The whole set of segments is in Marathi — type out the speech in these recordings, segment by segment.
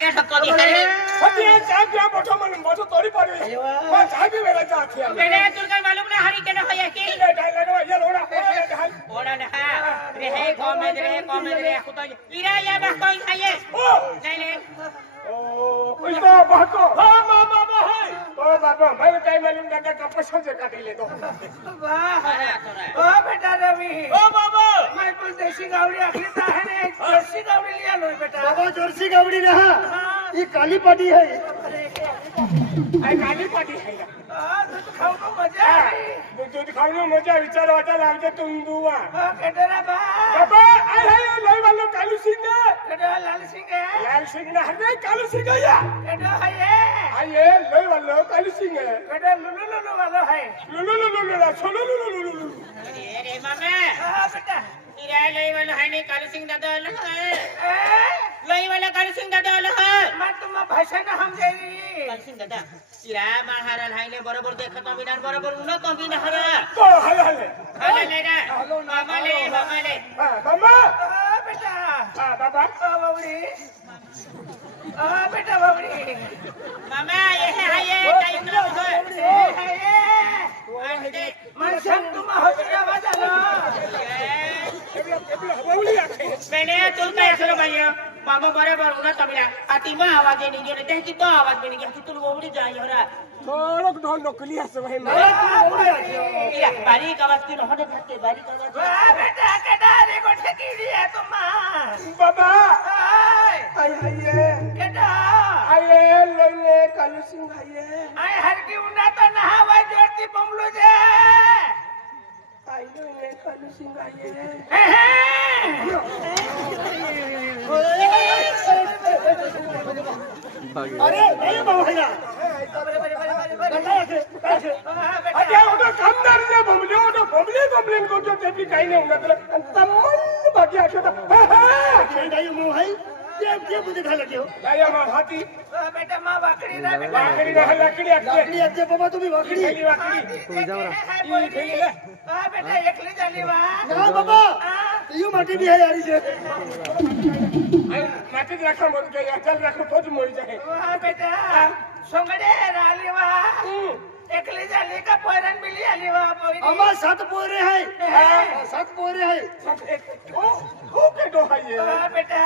क्या ठक्को दी है सत्य चाय पिया बैठो मन बैठो तोड़ी पड़ी मैं चाय भी मेरा जाती है मैंने तुमको मालूम ना हरी के ना होया की ले डाल ये लोड़ा ढाल ओड़ा ना रे कॉमेडी रे खुद इरा या बस कोई है ये नहीं नहीं ओ इसको बहको हां बाबा है ओ बाबा मैं टाइम मालूम दादा कपसों से काट ले दो वाह ओ बेटा रवि ओ बाबा मैं कुछ देसी गावड़ी आखिरता है ने जर्सी गावड़ी लिया लो बेटा बाबा जर्सी गावड़ी रहा ये काली पाटी है आई काली पाटी है दूध खाऊ तो मजा दूध खाऊ मजा विचार वाटा लागते तुम दुआ केटरा बाबा आई है लई वालो कालू सिंह केटरा लाल सिंह ना है कालू सिंह या केटरा है आये लई वालो कालू सिंह केटरा लुलु वाला है लुलु छोलो लुलु अरे मामा बेटा इरा लई वाला है नहीं कालू सिंह दादा है लई वाला कालू सिंह दादा है मैं तुम भाषा ना हम जाई कालू सिंह दादा इरा महाराल हाइले बरोबर देखत बिनार बरोबर उन तो बिना हरा तो हले ले रे मामा ले मामा बेटा बाबा बाबूजी बेटा बाबूजी मामा ये है ये टाइम ना हो मैं संग तुम हो गया बजालो मैंने तुम काय सुनो भैया मामा बरोबर उन तो बिना आतिमा आवाज नहीं जो रहते कि तो आवाज नहीं कि तुम बोली जाई हो रहा थोड़क ढोल नकली है भाई इरा बारीक आवाज की होने थके बारीक आवाज बेटा केदारी को ठकी दिया तुम बाबा आई आइए केदा आइए लइले कालू सिंह आइए आई हर की उना तो नहावा जोड़ती पमलो जे आइए लइले कालू सिंह आइए अरे नहीं बाबा अरे वो कामदार ने बमले को जो तेरी काही नाही मतलब तमन बाकी आखो खेळ नाही मो भाई ये मुझे खा लगे हो या मां हाथी बेटा मां वाकड़ी ना बेटा वाकड़ी ना लकड़ी आते बाबा तुम्ही वाकड़ी तुम जाओ ना खेली ले बेटा एकली जाली वा ना बाबा यू माटी भी है यार इसे माटी रखा मत गया चल रखो तो मर जाए वाह बेटा सोंगडे राली वा एकली जाली का पोरन मिली आली वा पोरी अमा 7 पोरे है 7 पोरे है 7 एक ओ के दो है ये बेटा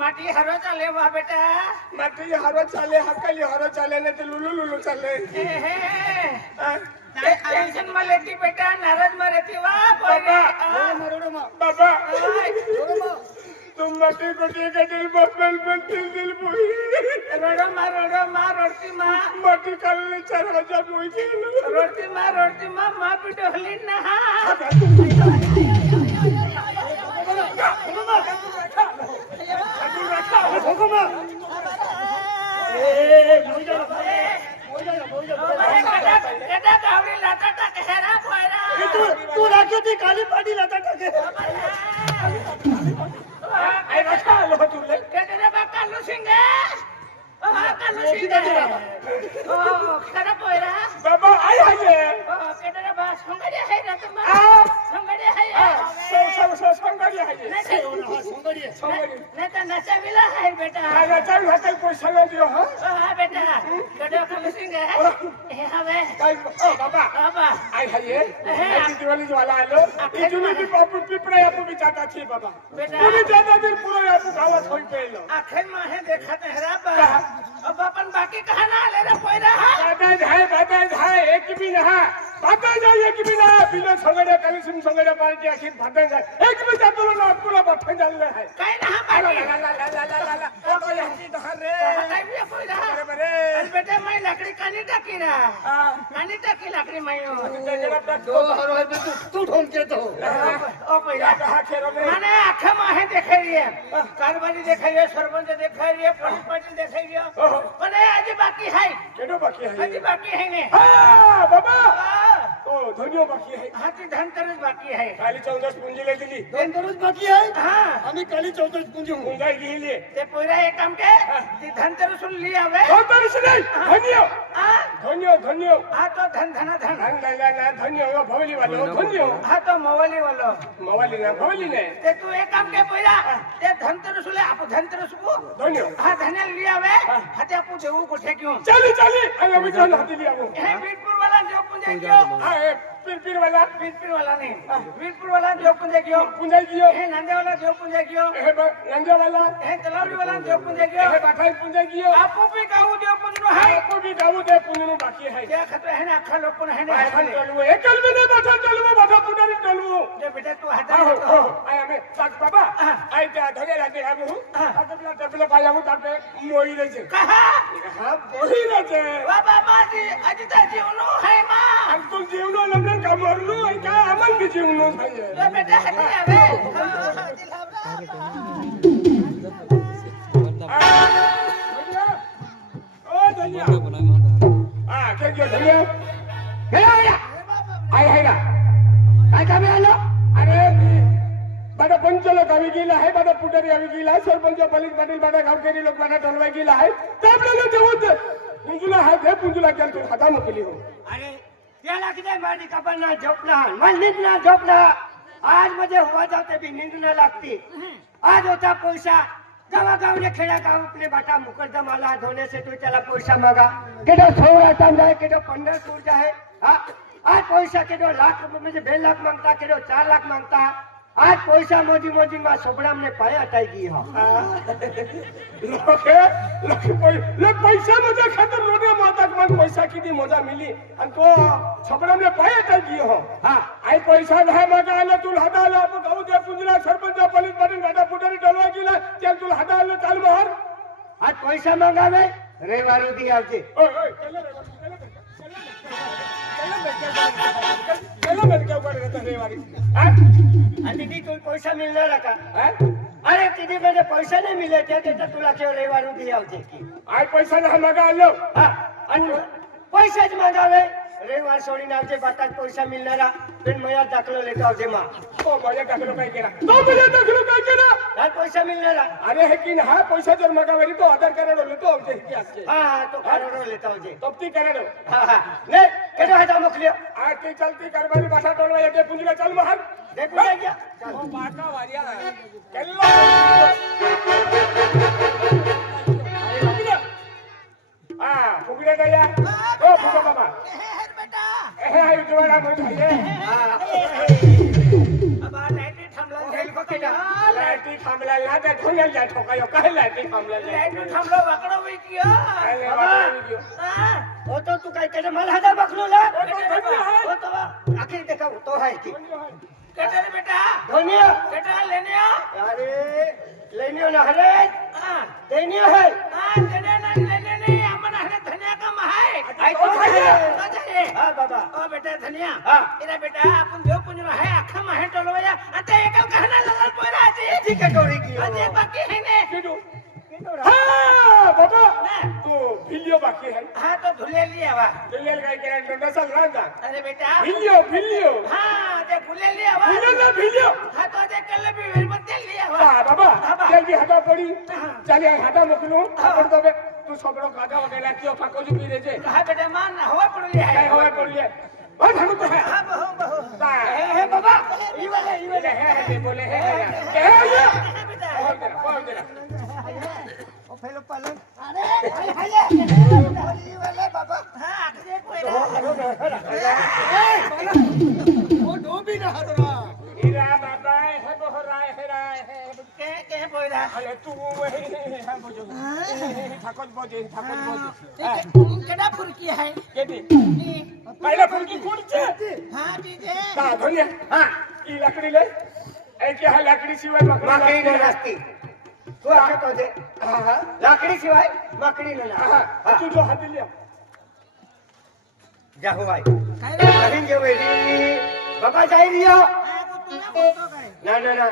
माटी हरो चले वा बेटा माटी हरो चले हकली हरो चले ने तो लुलु चले टेंशन में लेती बेटा नाराज में रहती वा बाबा तुम माटी को के दिल बल दिल बोई रोडो मार रोटी मां माटी कल 4000 बोई के रोटी मां पिटो हली ना तू राखी थी काली पाटी लाता टाके आई रखा लो तू ले केदरे बा कालू सिंह ओ करा पोयरा बाबा आई है ओ केदरे बा संगड़े है रतमा संगड़े है संगड़ी है संगड़ी नहीं तो नचा मिला है बेटा नचा हटल कोई संग दियो हां बेटा केदरे कालू सिंह है हवे बाबा आई है ये दिवाली वाला आलो ये जुली भी पापू पिपड़ा आपू भी जाता थी बाबा पूरी ज्यादा दिन पूरा आपू गावा छोड़ पेलो आखिर में है देखा तेरा बा अब अपन बाकी कहां ना ले रे पोयरा बाबा जाए एक भी ना बाबा जाए एक भी ना बिलो संगड़े काली सिंह संगड़े पार्टी आखिर भाता जाए एक भी जातो ना आपको बठन डाल ले है काई ना पानी ला ओ यही धर रे काई भी पोयरा बरे बेटा मैं लकड़ी कानी टाकी ना कानी टाकी लकड़ी मैं तू ढोल के तो ओ पोयरा कहा खेरो में माने आंखें माहे देखे रही है कारबारी देखे रही है सरपंच देखे रही है पुलिस पार्टी देखे रही है माने आज बाकी है केडो बाकी है आज बाकी है ने हां बाबा ओ धनियो बाकी है हाथी धनतेरस बाकी है काली 14 पूंजी ले दिली धनतेरस बाकी है हां आम्ही काली 14 पूंजी गुंजाई गेली ते पोयरा एक काम के धनतेरस लिया वे धनतेरस नाही धनियो हां धन्य धन्य हा तो धन धना धन धन्य भवली वाले धन्य हा तो मवाली वालो मवाली ना भवली नाही ते तू एक काम के पहिला ते धनतेरसले आपण धनतेरसको धन्य हा धन्या लिया वे हा ते आपण देऊ कोठे घेऊन चाली चाली आणि आम्ही जाऊन हाती लिया हे वीरपुर वाला देव पुंजे घेऊ हा पीर वाला वीरपुर वाला नाही वीरपुर वाला देव पुंजे घेऊ पुंजाई गियो हे नांदे वाला देव पुंजे घेऊ हे नंजा वाला हे तलावडी वाला देव पुंजे घेऊ हे बाठाई पुंजाई गियो आपो भी गाऊ देव पुंजनो है आपको भी गाऊ दे पुंजनो बाकी है ते खतो है ना अख्खा लोक पण है बाठा ना टलवो एकल में नहीं बाठा पुटारी टलवो ते बेटा तू हात आय आम्ही सात बाबा आय त्या धरे लागे आम्ही आता तबला पायामु तापे मोई रेचे कहा हा मोई रेचे बाबा माझी अजिता जीवनो है मा अंतुल जीवनो लमन कामरलो का अमन की जीवनो थाये ते बेटा हाती आवे ओ धन्या हा केजो धन्या गेला आय हाय ना काय काम आलो अरे बड़ा पंचलो गावी गेला आहे बड़ा पुटारी गावी गेला आहे सरपंच पलित पाटील बड़ा गावकरी लोक बड़ा टलवा गेला आहे तापलेले देवत पुंजुला हाय हे पुंजुला केल तो हाता मोकली हो अरे त्याला किती माडी कापना झोपला मन निघना झोपला आज मध्ये हुआ जाते भी नींद न लागती आज होता पैसा गावा गावने खेड़ा गाव अपने बाटा मुकदम आला धोने से तो चला पैसा मांगा केडो 16 टाइम जाए केडो 15 सूर जाए आज पैसा केडो लाख म्हणजे 2 लाख मांगता केडो 4 लाख मांगता आज पैसा मोजी मोजी मा सोबड़ा हमने पाया हटाई गई हो लोक पैसा मजा खातर रोडे माता मन पैसा किती मजा मिली आणि तो छपरा में पाया था की हो हां आई पैसा नाही मगा आला तू हाता आला गाऊ दे पुंजला सरपंच पलित पाटील गाडा पुटारी टलवा गेला त्या तू हाता आला चाल मार आज पैसा मांगावे रविवार दी आवजे चलो मेरे क्या ऊपर रहता है वाली दीदी तुम पैसा मिलना का अरे दीदी मैंने पैसा नहीं मिले थे तो तुला क्यों रविवार दी आवजे आई पैसा नाही मगा आलो पैसा ज मांगावे रविवार सोडी नावचे बातात पैसा मिळणारा पण मया दाखलो लेता आवजे मा तो माझ्या टाकलो काय केला तो माझ्या टाकलो काय केला हा पैसा मिळणारा अरे हे की हा पैसा जर मगावरी तो आधार कार्ड लेतो आवजे की असते हा तो करोडो लेता आवजे तप्ती कार्ड हा नाही केडो हाता मोकलियो आ ते चलती कारभारी भाषा टोलवा येते पुंजला चल महार देखो जा गया ओ बाटा वारिया केल्ला फुगडे गया ओ फुगा बाबा हे आयु जोडा म्हणजे अब आ लाइट थांबला जाईल को केडा लाईटी थांबला लागे धोया जा ठोकायो काय लाईटी थांबला लाइट थांबलो वाकडो होई कियो हो तो तू काय केडे मला हाता बखलोला हो तो आखिर देखा तो है की केडे बेटा धोनिया केडा लेनियो अरे लेनियो ना हरे देनियो है केडे ना लेने नहीं हमन हरे धनिया का महाय आई तो है हां बाबा ओ बेटा धनिया इरा बेटा अपन देव पुंजनो है अखा माहे टोलवया आता एकल कहना ललल पोरा आजी ठीक है टोरी की अजे बाकी है ने किडू हाँ बाबा तो भिलियो बाकी है हाँ तो धुले लिया वा भिलियो काय केला नसल रांदा अरे बेटा भिलियो हाँ ते धुले लिया वा भिलियो हाँ तो ते कल भी वेरबत्ते लिया वा बाबा चल भी हाता पड़ी चल हाता मोकलो आपण तो तू सबरो काका वगैरह क्यों फाको जी पी रे कहा बेटा मान हवा पड़ लिया काय हवा पड़ी है ओ थाको तो है हाँ बहु हे बाबा ई वाले है बोले है ये बेटा बोल देना ओ फेलो पालन अरे ई वाले बाबा हाँ आखिर कोई वो डूबी ना हदरा इरा बाबा है बोहरा है के बोइरा अरे तू वही हम बोझो ठाकुर बोझे केडा फुरकी है केदी पहिला फुरकी खुर्ची हाँ दीजे का धन्य हां ई लाकडी ले ए के हा लाकडी शिवाय माकडी न नसती तू आखे तो दे हां लाकडी शिवाय माकडी न ना तू जो हात लिया जा हो भाई कहीं जे वेरी बाबा जाई रियो ना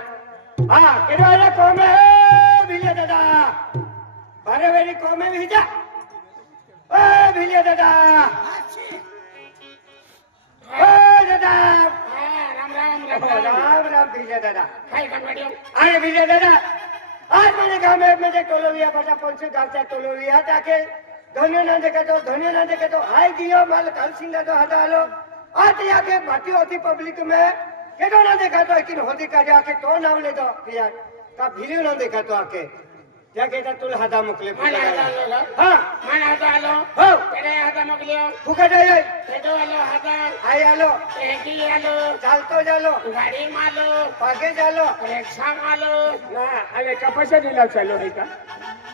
हाँ केडो आला कोमे भिले दादा बारे वेरी कोमे भिजा ओ भिले दादा ओ दादा राम भिले दादा अरे भिले दादा आज मैंने गाँव में मुझे टोलो लिया बड़ा कौन से गाँव से टोलो लिया ताकि धन्य ना देखे तो हाय दियो माल काल सिंगा तो हटा लो आते आके बाती होती पब्लिक में केडो ना देखा तो लेकिन होती का जाके तो नाम ले दो यार का वीडियो ना देखा तो आके क्या कहता तुल हदा मुकले मला हाता आलो हां मला हाता आलो हो तेरे हाता मोकलियो फुकट आहे तेडो आलो हाता आई आलो एकी आलो चालतो जालो गाडी मालो पागे जालो रिक्षा मालो ना अरे कपाशा दिला चालू है का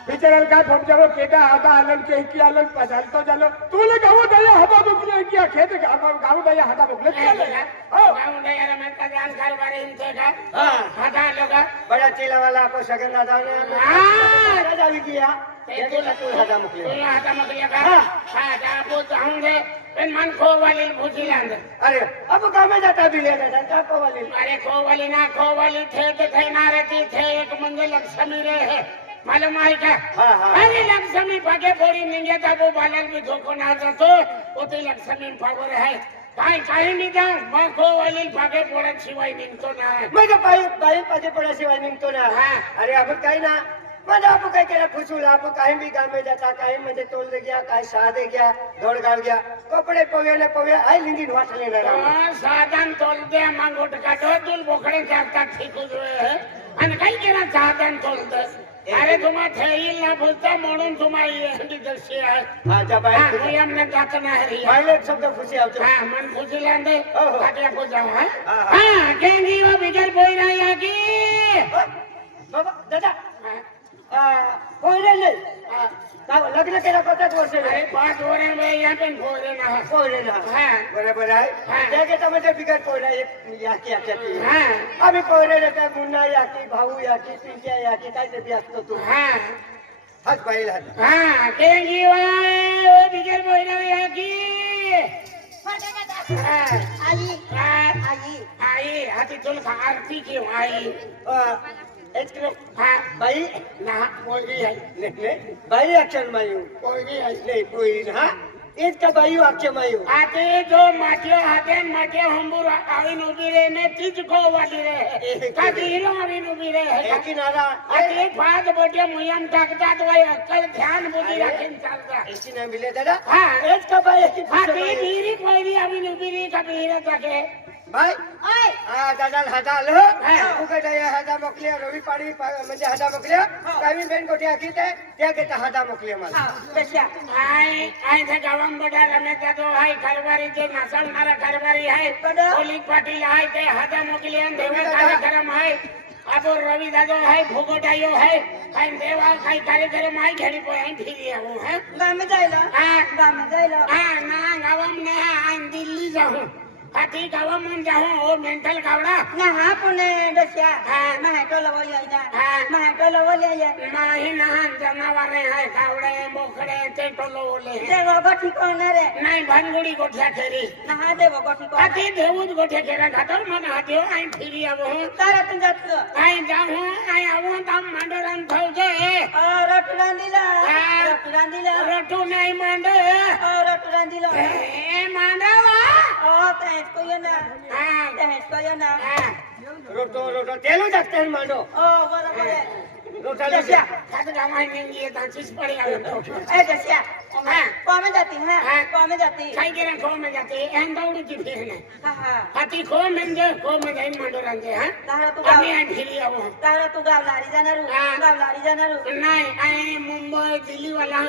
बिचाराला काय फोन जावं केटा हाता आलन के की आलन चालतो जालो तुला गाव दया हाता दुखले की खेत गाव दया हाता दुखले चाले हो गाऊंडे यार मैं का जान कारभारी इनसे का हां हाता आलो का बड़ा चीला वाला को सगन दाने हां जावी किया ये तो तुल हदा मुकले तुला हाता मोकलिया का हां हां जापो चाहूंगे पण मन खो वाली भूजी लांद अरे अब काम में जाता भी ले जाता का को वाली अरे खो वाली थे तो थे ना रहती थे एक मंजिल लक्ष्मी रे है मालूम आहे का हां अरे लक्ष्मी भागे पोरी निघे वो बालाल भी धोको ना जातो होते लक्ष्मी पावर है काय काही नाही जाऊ मग खो वाली भागे पोळ्या शिवाय निघतो ना मैं तो बाई पाजे पड़ा सिवाय निकतो ना हाँ। अरे अब काही ना म्हणजे आप काय केला फुसूल आप काही भी काम में जाता काही म्हणजे तोल दे गया काही सहा दे गया दौड़ गाव गया कपडे पवे आई लिंगी वाट लेना साधन तोल दे मग उठका तो तुल बोकडे चालतात ठीक है आणि काही केला साधन तोलत अरे तुम्हा ठेईल ना बोलता म्हणून तुम्हाला दर्शी आहे हां जा बाई कोई हमने जात ना हरी पहले शब्द खुशी आवतो हां मन खुशी लांदे हो, हो। काटिया को जाओ हां हाँ, हाँ। हां केंगी वो बिगर बोई ना या की बाबा दादा हां कोई नहीं लग्न केला कोणत्याच वर्षी अरे 5 वरे में या पण बोले ना कोई ना हां बरोबर आहे हाँ। त्यागे म्हणजे बिगर पोरा एक याकी याकी हां आम्ही पोरे रहता मुन्ना याकी भाऊ याकी पिंट्या याकी काय ते असतो तू हां हाच पाहिला हां केंगी वो बिगर बोई ना या की हां आई हां आई आई हाती तुल आरती की आई एक्सक्रे हां बाई ना बोली है ने बाई अक्षर मायू बोली है नाही कोई ना एक का बाई अक्षर मायू आते जो माटियो हंबूर आवीन उभी रे ने तीच को वाली रे का हीरो आवीन उभी रे एकी नारा आते फाद बोटे मुयम टाकतात वय अक्कल ध्यान बुद्धी राखीन चालता एकी ना मिले दादा हां एक का बाई एकी आते नीरी कोयरी आवीन उभी रे का हीरो टाके बाई ओय दादा हाता आलो फुकट आहे हाता मोकले रवी पाणी म्हणजे हाता मोकले काही बेन कोठी आखी ते त्या घेता हाता मोकले मला बेटा आय ते गावम बडा रमेश जातो हाय कारभारी जे नाचवणारा कारभारी आहे पोलीस पाटील आहे ते हाता मोकले आणि देवा कार्यक्रम आहे आपण रवी दादो आहे फुगोटायो आहे काय देवा काय कार्यक्रम आहे घरी पोय फिरी आहो हा गामे जायला गामे जायला हा ना गावम ने आन दिल्ली जाऊ हाती गावम मन जाऊ ओ मेंटल गावडा ना हा पुणे दस्या मैं तो लवली आई ना मैं तो लवली आई नाही ना जनावरे आहे गावडे मोकळे ते टोलोले देव गोठी कोण रे नाही भानगुडी गोठ्या खेरी ना हा देव गोठी कोण हाती देऊच गोठ्या खेरा खातर मन हाती आई फिरी आहो तारा तुम जात आई जाऊ आई आऊ ताम मांडरान थाउजे रटुरान दिला रटू नाही मांड रटुरान दिला ए मांडवा तेच को ये ना तेच को ये ना रोटो तेलो जागते हैं मांडो बरोबर आहे रोटा दस्या खात गावाई निंगी ताचीच पडी आवे ए दस्या कौन जाती है कौन जाती काय केरा खो में जाते एन दौड़ी की फिरने हां हाती खो में जाईन मांडरान जे हा तारा तू आम्ही आई फिरी आहो गावलारी जाणार नाही आई मुंबई दिल्ली वाला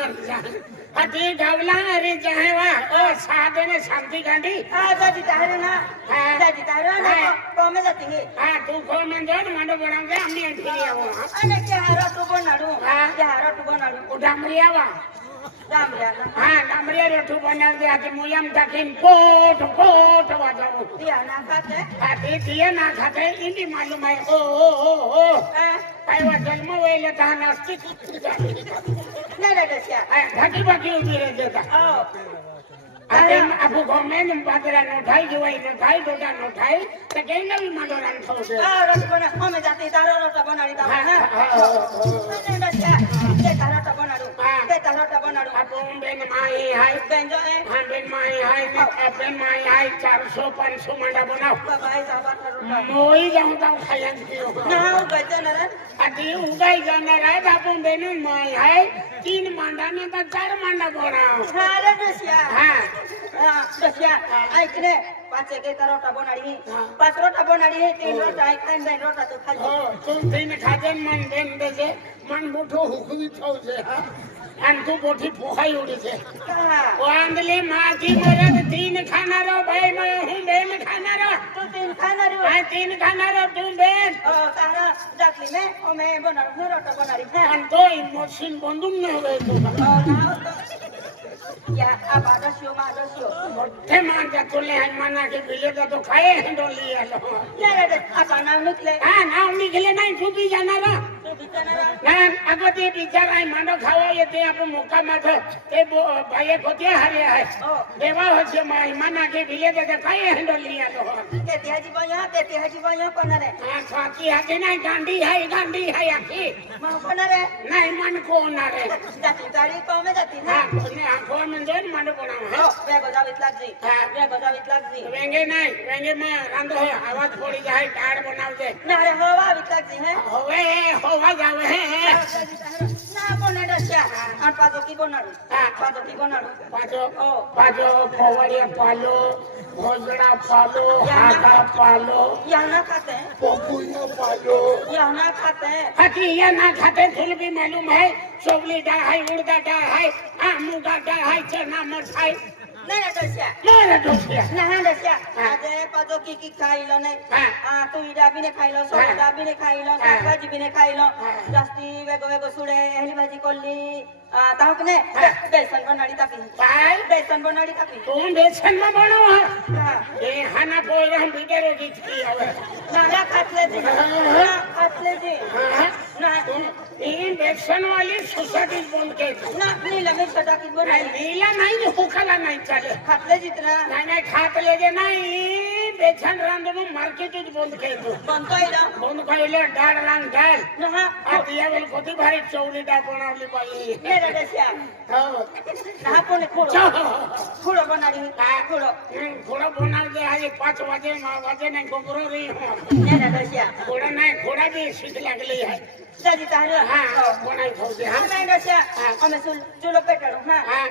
हाती गावला अरे जहेवा ओ साधने शांती गांधी जाती तारे ना कौन जाती है हा तू खो में जान मांडो बनांगे आम्ही आई फिरी आहो अने क्या रटू बनाडू डामरियावा डामरियाना डामरिया रोटू बनांगे आते मुयम टाकीन पोट वाजावू दिया ना खाते हाती दिया ना खाते इंडी मालूम आहे ओ काय वा जन्म वेले तहान असते नाही रे दस्या ढाकी बाकी उभी रे देता अरे आपू गोमेन बादरा नोठाई जुवाई नोठाई डोडा नोठाई ते कई नवी मांडोरान खावसे रटू बना हम जाती तारो रोटा बनाडी दा हां दस्या ते तारा रोटा बनाडू ते तारा रोटा बनाडू आपण बेन माई हाय बेंजो है हा बेन माई हाय बेन माई हाय 400-500 मांडा बनाव बाबा है साबा रोटा मोई जाऊन जाऊन खायन कियो ना गजन रे आधी उगाई जाणार आहे आपण बेन माई हाय 3 मांडा ने तर 4 मांडा बनाव अरे दसिया हा दसिया ऐकले 5 एक रोटा बनाडी 5 रोटा बनाडी है 3 रोटा है खाइन बेन रोटा तो खा हो तुम 3 खाजन मन बेन देजे मन मोठो हुकवी थावजे हा आणि तू मोठी पोहाई उडीचे वांदली माझी मरद 3 खाणारो बाई मैं हूं बेन खाणारो तू 3 खाना रे हा 3 खाणारो तू बेन तारा जातली में ओ मैं बनाडू रोटा बनाडी आणि तो मशीन बंदून न होय तो या आबादसियो मादसियो मोठे मान जा तुले है मना के बिले का तो खाए हैं डोली आलो नाही रे आता नाव निकले हा नाव निघले नाही तू बी जाणार तू बिचारा ना अगं ते बिचार आहे मांडो खावा येते आपण मोका माथ ते बाये खोते हरे आहे देवा होचे माई मना के बिले का खाए हैं डोली आलो ते त्याची बया कोण रे हा स्वाती हाते नाही गांडी है आखी मग कोण रे नाही मन कोण रे जाती गाडी कोमे जाती हा ना कोणी आखो म्हणजे मांडो कोणा हो वेगो जावीत लागजी वेंगे नाही वेंगे में रांधो है आवाज फोड़ी जाए कार्ड बनाव दे ना रे होवा वितलागजी है होवे होवा जावे है ना कोण डस्या आणि पाजो की बनाडू पाजो फवड़िया पालो भोजड़ा पालो हाथा पालो याना खाते पोकुया पालो याना खाते हकी ये ना खाते फुल भी मालूम है चोबली डा है उड़दा डा है मुगा डा है चना मठ है नाही रे डस्या मोर दोस्तिया नाही डस्या आजे पाजो की खाइलो नाही तू इडा बी ने खाइलो सोडा बी ने खाइलो भाजी बी ने खाइलो जास्ती वेगो सुडे हेली भाजी कोल्ली ताहकने बेसन बनाडी तापी काय बेसन बनाडी तापी तू बेसन में बनो है ए हाना पोय हम बिगड़ो गीत की आवे ना खातले जी ना ये बेसन वाली सोसाइटी बंद के ना नीला मिरचा टाकी बनाडी नीला नहीं हुकला नहीं चले खातले जितना नाही खात लेगे नाही बेसन रांधून मार्केट बंद केलो बंद कइले डाळ रांग डाळ ना आतिया वेल कोती भारी चौली डाळ बनवली बाई मेरा डस्या हो ना कोने खोडो बनाडी घोड़ा बनाव दे आज 5 बजे नहीं गोबरो रही हूँ मेरा डस्या घोड़ा नहीं घोड़ा भी सीख लगली है जाजी तारो हाँ बनाई खाओ दे हाँ नाही डस्या हमें चूलो पेटाडू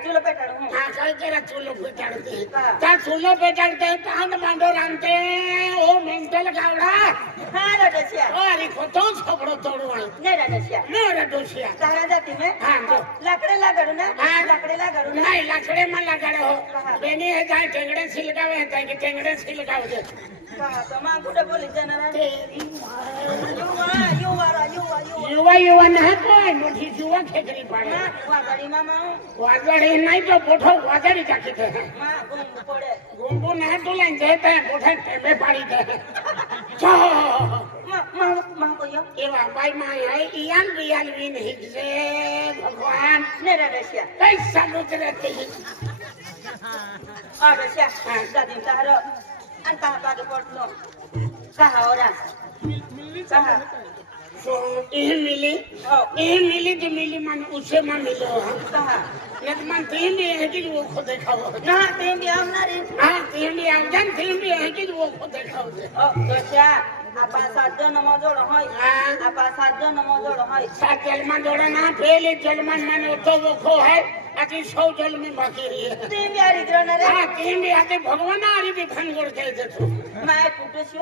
चूलो पेटाडू हाँ काय करा चूलो पेटाड़ते ता चूलो पेटाड़ते कांड मांडो रांधते ओ मेंटल गावड़ा हाँ रे डस्या ओ अरे खोतो छोकड़ो तोड़ो है मेरा डस्या मोर दोसिया तारा जाती में हाँ तो लाकडे लागडू ना हाँ लाकडे लागडू ना नहीं लकड़े में लगड़ो बेनी है जाए टेंगड़े सिलकावे है ताकि टेंगड़े सिलकावे दे तो मां कुठे बोली जाणार युवा नाही कोण मोठी युवा खेकरी पाडे वाजाडी मामा वाजडी नाही तो मोठो वाजडी टाकीत है मा गुंबू पडे गुंबू नाही तुला देत है मोठे टेबे पाडी दे मा को यो एवा बाई माय है इयान बियाल भी नहीं से भगवान नेरा रशिया कैसा गुजरते ही आ रशिया जादी तारो अंता बागे पडलो कहा ओरा कहा ये मिली जो मिली मन उसे में मिलो कहा नहीं मन तीन भी है कि वो खुद देखाओ ना तीन भी हम ना रे हाँ तीन भी हम जन तीन भी है कि वो खुद देखाओ ओ रशिया आपा 7 जन मजोड़ होय आपा 7 जन मजोड़ होय 7 जलमान जोड़ा ना पहले जलमान मन तो वो खो है अति 100 जल में बाकी रही है तीन भी आरी ग्रहण रे हाँ तीन भी आते भगवान आरी भी भंगुर के दे तो माय कुटोशो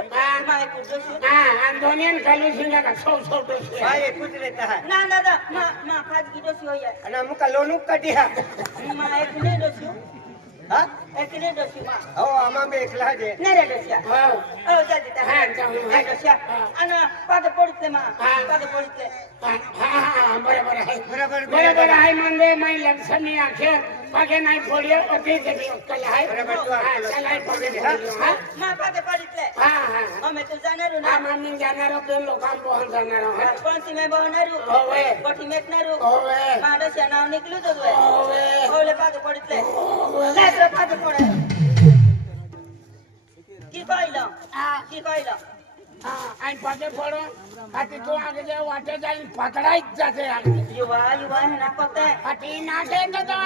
हाँ अंधोनियन कालू सिंगा का 100 तो से भाई कुछ रहता है ना दादा मा खाज की दोसी होय ना मुका लोनु कटिया मा एक ने दोसी हां एक ने दोसी मा हो आमा में एकला जे ने रे दोसिया हाँ ओ जादी ता हाँ जाऊँ हाय दोसिया अन पाद पडितले मा पाद पडितले हाँ बराबर है मंदे मैं लक्ष्मी आखे पाके नहीं फोड़ियो अति से भी कल है बराबर तो चलाई पड़े हाँ मा पाद पडितले हाँ हमें तो जानारू ना मम्मी जाना रो पेन लोग काम बहुत जाना रो है कौन सी में बहनारू होवे कोठी में नारू होवे मा दोसिया नाव निकलू तो होवे ओले पाद पडितले ले तो पाद पड़े की कहलो હા આઈ પગે પડો આથી તો આગે જે વાટે જઈને પકડાઈ જ જશે આગે युवा है ना कोते આથી નાખે તો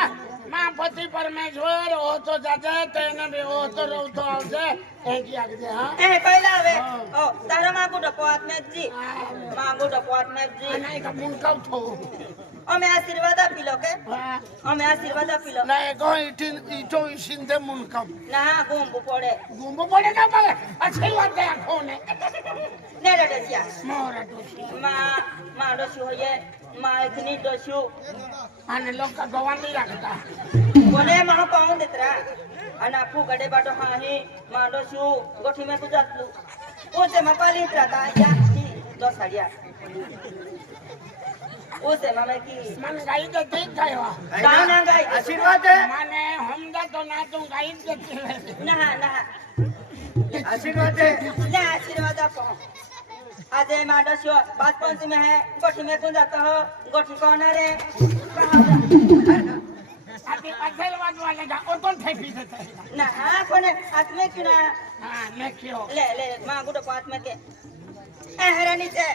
માં પતિ પરમેશ્વર ઓ તો જજે તેને બી ઓ તો રોતો આવશે એકી આગે હા ए पहिला वे ओ तारा मागु डपोआत में जी मागु डपोआत में जी નહીં તો મુંકવ થો અમે આશીર્વાદ આપી લો કે હા અમે આશીર્વાદ આપી લો ના એકો ઈટો ઈસિંદે મુંકવ ના ગુંબુ પડે ગુંબો પડે ના પડે આશીર્વાદ દે આખોને ને રડસિયા મોરા ટોસી માં ડોસ્યું હોયે માં એકની ડોસ્યું અને લોકો ગવાન નહીં રાખતા કોને માં પાઉં દેતરા અને ફૂ ગડે બાટો હાહી માં ડોસ્યું ગોઠી મેં ગુજાતલું ઓસે માં પાલી ત્રાતા યા દો સાડિયા ઓસે માં મેં की मन गाई तो ठीक गयो गाँव ना गई આશીર્વાદ દે माने हमदा तो ना तू गाई देती ना ना આશીર્વાદ દે ले आशीर्वाद आपो आज मां डोस्यो बात पंच में है गोठी में गुजाता हो गोठी कौन है रे आती असेलवाद वाले का ओ कौन फेंकी देता है ना हाँ कोने हाथ में क्यों ना हां मैं क्यों ले मां गुडो पात में के ए हरानी से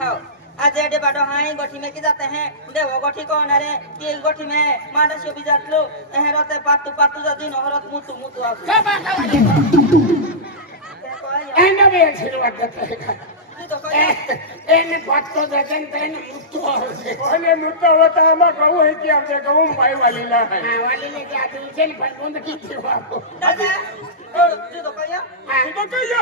हाँ आज एडे बाडो हाई गोठी में की जाते हैं देवो गोठी कौन है रे ये गोठी में मां डोस्यो भी जात लो एहरते पातू जा दिन हरत मुतु मुतु आ क्या बात है एने भी आशीर्वाद देता है तू तो कोई एने बात तो देते हैं तेने मुत्तु होते અને મુદ્દો હોતા આમાં કહું હે કે આપણે કહું ભાઈ વાલી ના હે हां वाली ने क्या तू चल पर बंद की थी बाबू दादा तू तो कोई हां તો કહીએ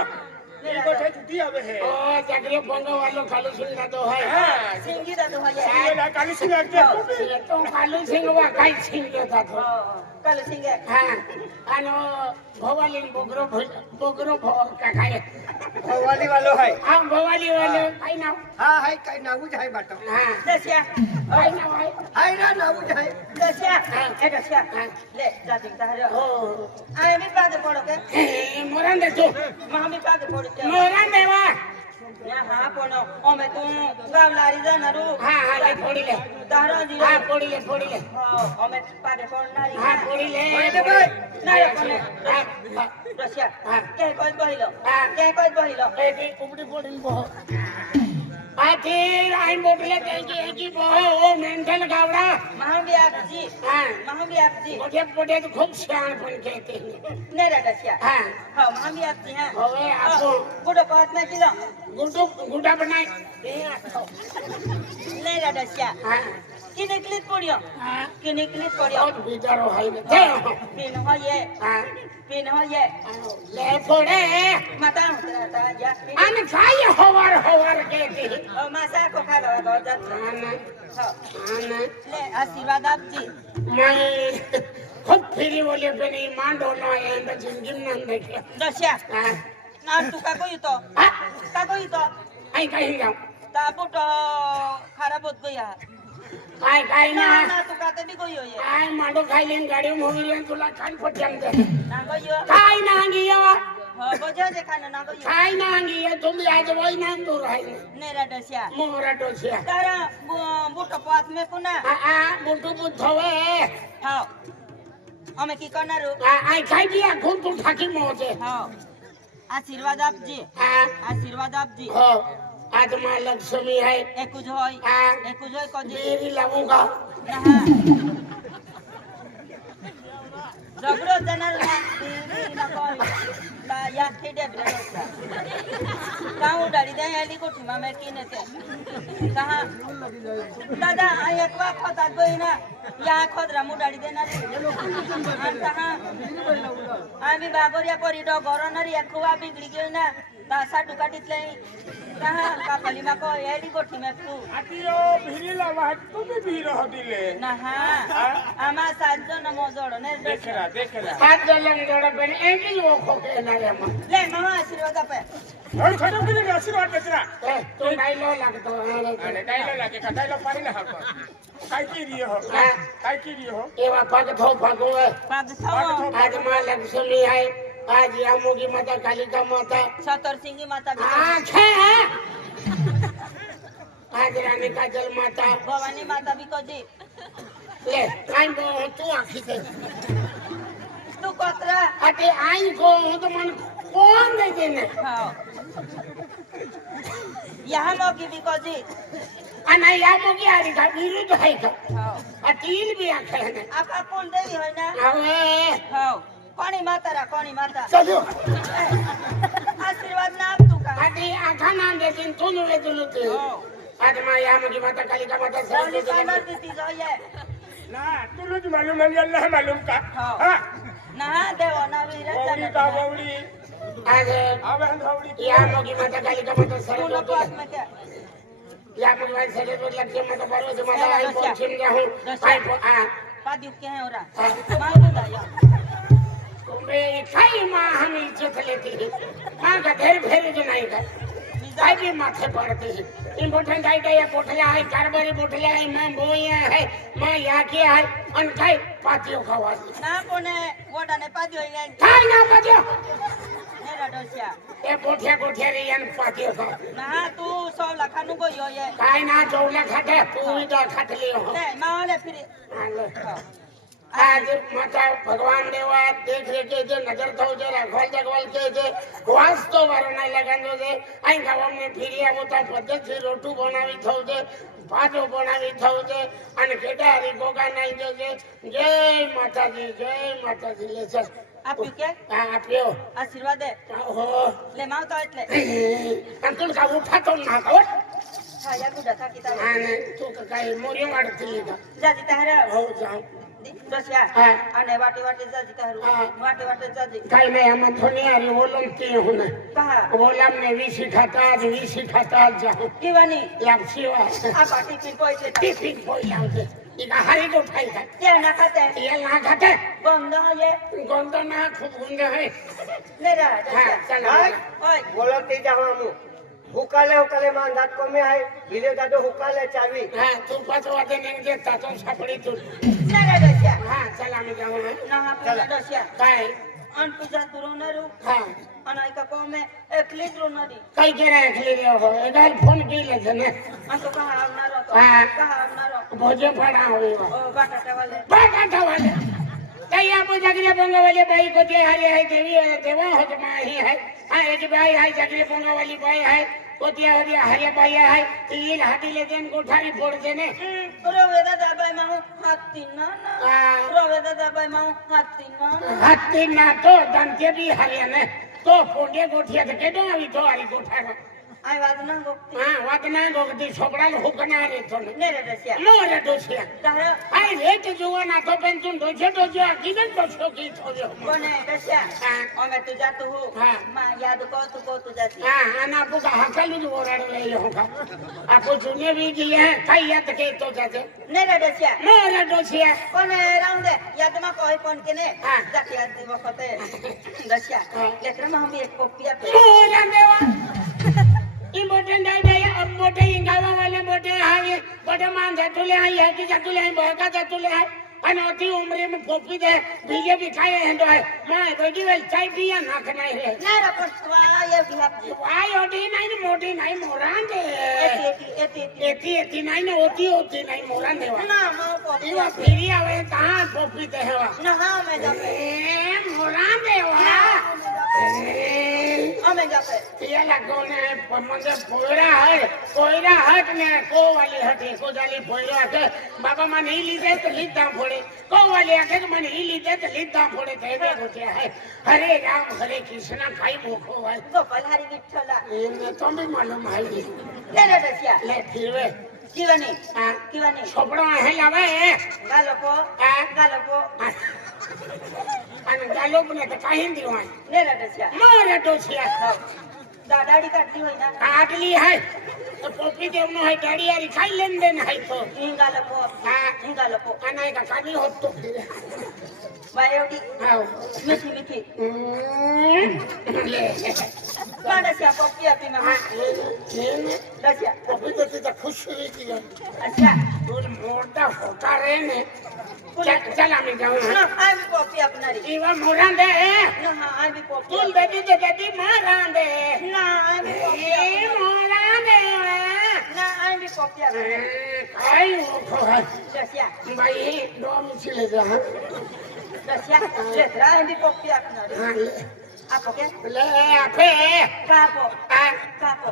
એ ગોઠે છૂટી આવે હે ओ जगरे पंगो वालो खालू सिंह ना तो है હા सिंगी दा तो है એ કાલી સિંહ આગળ ये तो खालू सिंह वा काई सिंह था तो कल सिंगे हां आनो भवाली बोगरो का खाए ભવાલી વાલો હે हां भवाली वाले आई ना હા હાય કઈ નાવું જ હે બાટો हां दसिया आई ना भाई હાય ના નાવું જ હે दसिया ए दसिया ले जाती तारे ओ आए भी पादे पड़ो के मोरन दे तू मां भी पादे पड़ो के मोरन देवा हां कोनो ओमे तू गावलारी जानरू हां हां ले फोड़ी ले तारो जी हां फोड़ी ले ओमे पादे पड़नारी हां फोड़ी ले ना कोने दसिया के कोई बहिलो एकी कुबड़ी फोड़ी बो आखिर आई मोटले एकी बो ओ मेंटल गावड़ा मां भी आपजी मोटे मोटे तो खूब सियाणपन कहते हैं नेरा दसिया हां हां मां भी आपजी हां होवे आपको गुडो पात में किलो गुड्डा बनाई ये आखो नेरा दसिया हां किने क्लिप पड़ियो हां किने क्लिप पड़ियो बहुत बिचारो है ने पिन हो ये हां पिन हो ये ले फोड़े माता होता या अन खाई होवर कहते हैं ओ मासा को खा लो तो जत आना हां आना ले आशीर्वाद आप जी मैं खुद फिरी बोले पे नहीं मांडो ना ये अंदर जिंदगी में नहीं देखे दसिया हां ना तू का कोई तो आई कहीं जाऊं ताबू तो खराब होत गया आई ना ना तू का भी कोई हो ये आई मांडो खाई लेन गाड़ी में होगी लेन तुला खान फटियम दे ना कोई हो खाई ना गिया हां बजा जे खाना ना कोई खाई ना गिया तुम आज वही ना तो रही नेरा दसिया मोरा डोसिया तारा बूटो पात में कुना आ बुटू बुद्धवे हां हमें की करना रो आई खाई दिया खून तू ठाकी मोजे हां आशीर्वाद आप जी हां आशीर्वाद आप जी हो आज मां लक्ष्मी है एकूज होय हां एकूज होय को जी मेरी लाऊंगा ना झगड़ो जनार ना कोई ला या ठेडे ब्रेसा काऊ डाली दे एली कोठी मा मैं किने ते कहां दादा आई एक बात पता गई ना या खोदरा मु डाली देना रे कहां आम्ही बागोरिया कोरिडो गरनरी एकवा बिगड़ी गई ना दासा दुकाटीतले कहां का कलिमा को एली कोठी में तू આટીઓ ભીરીલા વાત તમે ભી રહો દિલે ना हां आमा साजो नमो जोड़ो ने દેખરા हाथ जलन जोड़ा पहले एक ही वो खो के ना रे मां ले मामा आशीर्वाद आपे હવે ખડમ કરીને આશીર્વાદ દેતરા ए तू डायलो लगतो है અને ડાયલો લાગે કે ડાયલો પાડી ના હકો કાઈ કી રીયો હો કાઈ કી રીયો હો ये वा पग थो पगवे पाग थाओ आज मां लक्ष्मी है आज यामोगी माता कालिका माता सतर सिंगी माता भी आंखें हैं आज रानी काजल माता भवानी माता भी को जी ले काई बो तू आखी से तू कोतरा अटे आई को तो मन कोण देते ने हाव यहाँ मोगी बिकोजी आणि या मोगी आरी का विरुद्ध आहे का हाव अतील भी आखे ने आपा कुल देवी होय ना अरे हाव कोणी माता रा कोणी माता चलो आशीर्वाद ना आप तू का आधी आखा नाम देतीन तू नुळे तुलते आज मा या मोगी माता कालिका माता रावली सरस्वती पामर दी जोये ना तुलूच मालूम है अल्लाह मालूम का हाव हां ना देव ना वीर औरी का बौड़ी आज आवन धौड़ी या मोगी माता कालिका माता तू नको सरस्वती में क्या या मोगी माता सरस्वती लक्ष्मी माता पार्वती माता आई पोछिम जाहूं आई आ पादियो के है ओरा मांगू दाया तुम्ही काही मा हम इज्जत लेती है मां का ढेर फेर जो नहीं का काय भी माथे पड़ते हैं इम्पोर्टेंट आई या पोठल्या है कारबारी पोठल्या है मैं बोया है मैं या के है अन काय पातियो खावासी ना कोने वोडा ने पादियो ये काय ना पातियो नेरा डोसिया ए पोठ्या पोठ्या रे यान पातियो खा ना तू 100 लाख नु गयो ये काय ना चौला खाते तू इदा खातली हो नहीं माले फिर आज माता भगवान देवा देख रेखे जे नजर थो जे राखवाल जगवाल के जे वास्तो वारो नहीं लगांदो जे आई गावम ने फिरिया होता पद्धति रोटू बनावी थो जे भाजो बनावी थो जे अन केटा हरी गोगा नहीं जो जे जय माता जी ले चल आप के आप्यो आशीर्वाद दे ओहो ले माव तो એટલે अंकुल का उठा तो ना को हा या गुडा था की तारे आने तू का काय मोरियो वाडती का जाती तारे हो जाओ डोसिया हाँ। आने वाटी वाटी जाती तारू हाँ। वाटी जाती काय नाही आम्हा थोडी आली बोलून ते होणार कहा बोलाम ने वीसी खाता जाऊ किवानी लाग शिवा आ पाटी की पैसे टिफिन बोलाम ते इका हरी को खाई का ये ना खाते ये ना खाते बंद ये गंध ना खूप गंध है नेरा हाँ डोसिया चला ओय बोलते जाऊ आम्ही हुकाले मांदात कमी आहे हिले दादो हुकाले चावी हाँ तू पाच वाजे नेंगे तातो सापडी तू नेरा डोसिया हाँ चला मी जाऊ ना ना हा पूजा डोसिया काय अन पूजा दुरो नरू हाँ अनाई का को में एक लीटर नदी काय केरा एकली रे हो एदाल फोन केले जने अन तो कहा आवनारो तो हाँ। कहा आवनारो भोजे पडा होई ओ बाटा वाले बाटा वाले कई आप जगरे पोंगा वाले भाई को जे हरे है देवी देवा हो जमा ही है हां एक भाई है जगरे पोंगा वाली भाई है कोतिया हो दिया हरे भाई है तीन हाथी ले देन कोठारी फोड़ देने रोवेदा दाबाई माऊ हाथी ना हाँ। रोवेदा दाबाई माऊ हाथी ना हाथी ना तो दंते भी हरे ने तो फोड़े कोठिया के केडो आवी तो हरी कोठा आई वादना गोक्ती हां वादना गोगती छोकड़ा हुकना रे तो नेरा डोसिया मोरे दोसिया तारा आई रेट जुवा ना तो पेंचुन दोजे किने तो की थोड़े कोने डोसिया हाँ। ओ मैं तू जातु हूं हाँ। मां याद को तू जाती हाँ आना आपको हकल भी ओराड़ ले होगा आपको सुने भी की है कई याद के तो जाते नेरा डोसिया मोरे दोसिया कोने राउंड याद मा कोई कोन केने हाँ। जाती आती वखते डोसिया हाँ। लेकर में हम एक कॉपिया पे मोरे देवा इम्पोर्टेंट है भैया अब मोटे इंगावा वाले मोटे हावे बड़े मान जातुले हैं ये की जातुले हैं बहका जातुले हैं अनोती उम्र में पोपी दे बीजे भी खाए हैं तो है मां बेटी वेल चाय पिया ना खाना है नेरा पटवा ये भी आप आई ओटी नहीं मोटी नहीं मोरान दे एती नहीं ने होती नहीं मोरान देवा ना मां कॉपिया इवा फिरी आवे कहां पोपी दे हवा ना हां मैं जापे ए मोरान देवा हमें जापे ये लगोने मंदे पोयरा हट ने को वाली हटे को जाली पोयरा हटे बाबा मन ही लीदे तो लीदा फोड़े को वाली हटे तो मन ही लीदे तो लीदा फोड़े तेरे होते है हरे राम हरे कृष्ण खाई भूखो है गोपाल हरी विठ्ठला इन्हें तो भी मालूम है नेरा डोसिया ले फिर वे किवानी हाँ किवानी छोपड़ा है लावे गालोको गालोको अन गालोप ने तो कहीं दिवाई नेरा डोसिया मारे डोसिया दाढ़ी काटली होई ना काटली है तो पोपी देवनो है गाड़ी यारी खाई लेन देन है तो इंगालोको हाँ इंगालोको अनाई का कानी हो तो फिर बायोडी आओ मीठी मीठी ले मां डोसिया कॉपिया पी मां हाँ ये डोसिया पोपी देती तो खुश हुई थी अच्छा दूर मोटा होता रहे ने चल मैं जाऊँ ना आई भी कॉपी अपना री इवा मोरान दे ना हां आई भी कॉपी तुल देती मारान दे ना आई भी कॉपी ए मोरान दे ना आई भी कॉपी अपना काय हो है डोसिया भाई दो मिले जा डोसिया ले आई भी कॉपी अपना री हाँ આપો કે લે આપે કાપો આ કાપો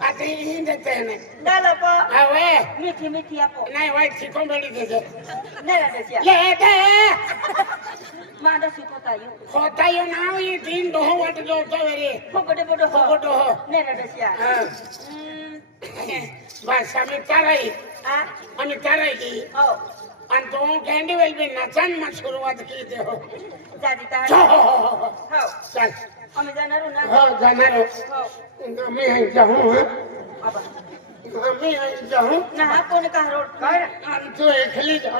આથી ઈ દેતે ને ડાલો પો હવે મીઠી મીઠી આપો નહીં હોય ચીકો મેળી દેજે નેરા દેસિયા લે દે માંડો સુપોતાયું ખોતાયો ના હોય તીન ડોહો વટ જોતો વેરી ફોગડે બોડો ફોગડો હો. નેરા દેસિયા હા બસ અમે તારાઈ આ અમે તારાઈ ગઈ હો અને તો હું કેન્ડી વેલ બી નચનમાં શરૂઆત કરી દે હો જાજી તાર જો હો ચાલ અમે જાનારું ના હો જમારો હો અમે અહીં જાઉં હે આબા અમે અહીં જાઉં ના કોને કા રોડ કર આમ તો એકલી જ